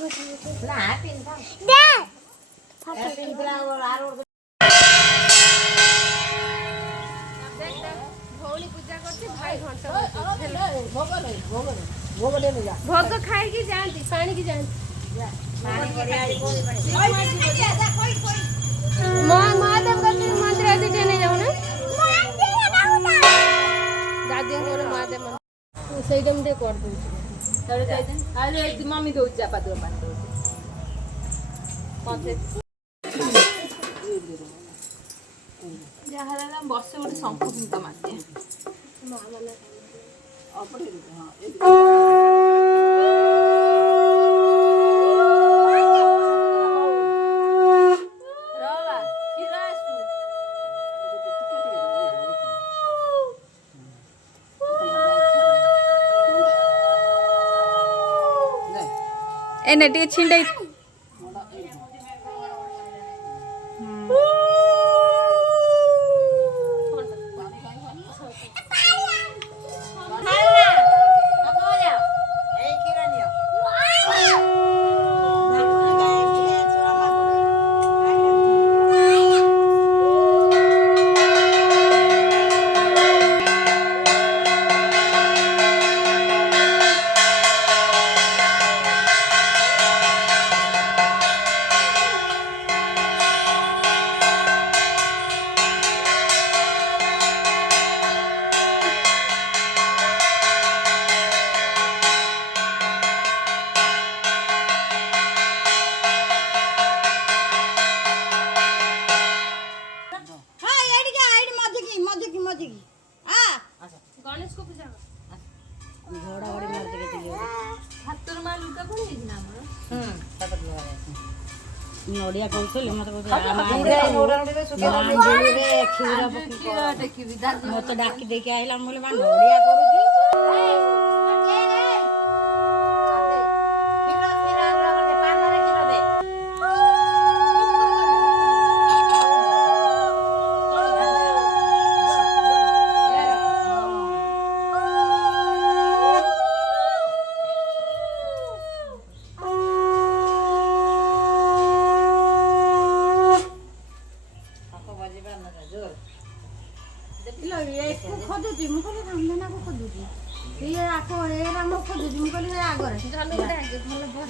ना पिन था दे पिन दिला और आरो भौणी पूजा करती भाई घंटा भोग दे जा भोग खाई की जाती पानी की जाती पानी बढ़िया कोई महादेव का मंदिर आदि टेने जाओ ना दादी को महादेव मंदिर ସେଇଟା ମୁଁ ଟିକେ କରିଦେଉଛି तड़े जाइदेन आज मम्मी दो चापा दो पानी दो पछे ଯାହା ହେଲା ବର୍ଷେ ଗୋଟେ ଶଙ୍ଖ ଫୁଙ୍କା ମାରିଦିଏ अपने हां एने टे छिंडै गणेश को पूजा घोड़ा घोड़ी मार के चली हाथर मां लुका कोन हे ना हमर तब नोडिया कहउछले मते कहउछ खीर देखि विदा मते डाकी देके आइला मोले बा नोडिया करूची खोजुची मु कहले रामधना को खोजुची ये आको ए राम खोजुची मु कहले आगरे झल गोटे आगे झल भर